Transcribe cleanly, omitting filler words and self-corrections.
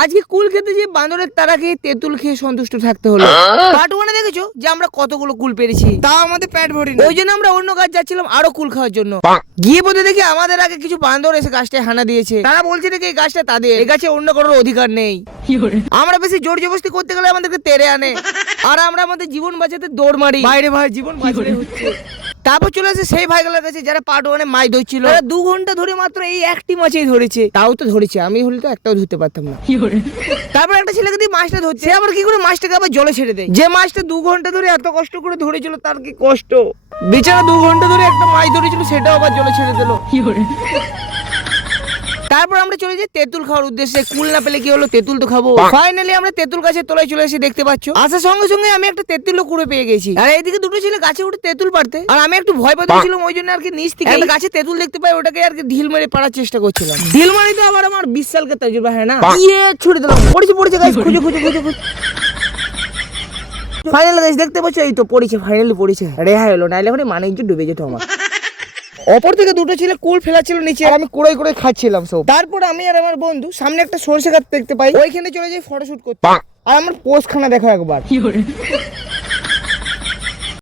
আজকে কুল খেতে যে বান্দরের তারা খেয়ে তেঁতুল খেয়ে সন্তুষ্ট থাকতে হলো। পার্ট ওয়ানে দেখেছো যে আমরা কতগুলো কুল পেরেছি, তাও আমাদের পেট ভরি না। ওই জন্য আমরা অন্য গাছ যাচ্ছিলাম আরো কুল খাওয়ার জন্য। গিয়ে পথে দেখি আমাদের আগে কিছু বান্দর এসে গাছটায় হানা দিয়েছে। তারা বলছে নাকি এই গাছটা তাদের, এই গাছে অন্য কারোর অধিকার নেই। আমরা বেশি জোর জবরদস্তি করতে গেলে আমাদেরকে তেড়ে আনে, আর আমরা আমাদের জীবন বাঁচাতে দৌড় মারি। বাইরে ভাই জীবন বাঁচাতে হচ্ছে। তারপর চলে আসে সেই ভাইগুলোর কাছে যারা পার্ট ওয়ানে মাছ ধরছিল। তারা 2 ঘন্টা ধরে মাত্র এই একটি মাছই ধরেছে, তাও তো ধরেছে, আমি হলে তো একটাও ধরতে পারতাম না। তারপর একটা ছেলেকে দিয়ে মাছটা ধরছে, আবার কি করে মাছটাকে আবার জলে ছেড়ে দেয়। যে মাছটা 2 ঘন্টা ধরে এত কষ্ট করে ধরেছিল তার কি কষ্ট, বেচারা 2 ঘন্টা ধরে একটা মাছ ধরেছিল সেটাও আবার জলে ছেড়ে দিল। তারপর আমরা চলে যাই তেঁতুল খাওয়ার উদ্দেশ্যে। কুল না পেলে কি হলো, তেঁতুল তো খাবো। ফাইনালি আমরা তেঁতুল গাছের তলায় চলে এসে দেখতে পাচ্ছ, আসার সঙ্গে সঙ্গে আমি একটা তেঁতুলও কুড়ে পেয়ে গেছি। আর এইদিকে দুটো ছেলে গাছে উঠে তেঁতুল পারতে, আর আমি একটু ভয় পেয়েছিলাম, ওই জন্য আর কি নিচ থেকে একটা গাছে তেঁতুল দেখতে পাই, ওটাকে আর কি ঢিল মেরে পাড়ার চেষ্টা করছিলাম। ঢিল মারি তো আবার আমার 20 সালকে তজুরবা, হ্যাঁ না, ছুড়ে দিলাম, পড়েছে গাছ, খুঁজে ফাইনাল গাছ দেখতে পাচ্ছ, এই তো পড়েছে, ফাইনালি পড়েছে, রেহাই হলো, নাইলে এখন মানে ডুবে যেত আমার। অপর থেকে দুটো ছেলে কুল ফেলাচ্ছিল নিচে, আর আমি কুড়াই করে খাচ্ছিলাম সব। তারপর আমি আর আমার বন্ধু সামনে একটা সরষে গাছ দেখতে পাই, ওইখানে চলে যাই ফটোশুট করতে। আর আমার পোস্টখানা দেখো একবার।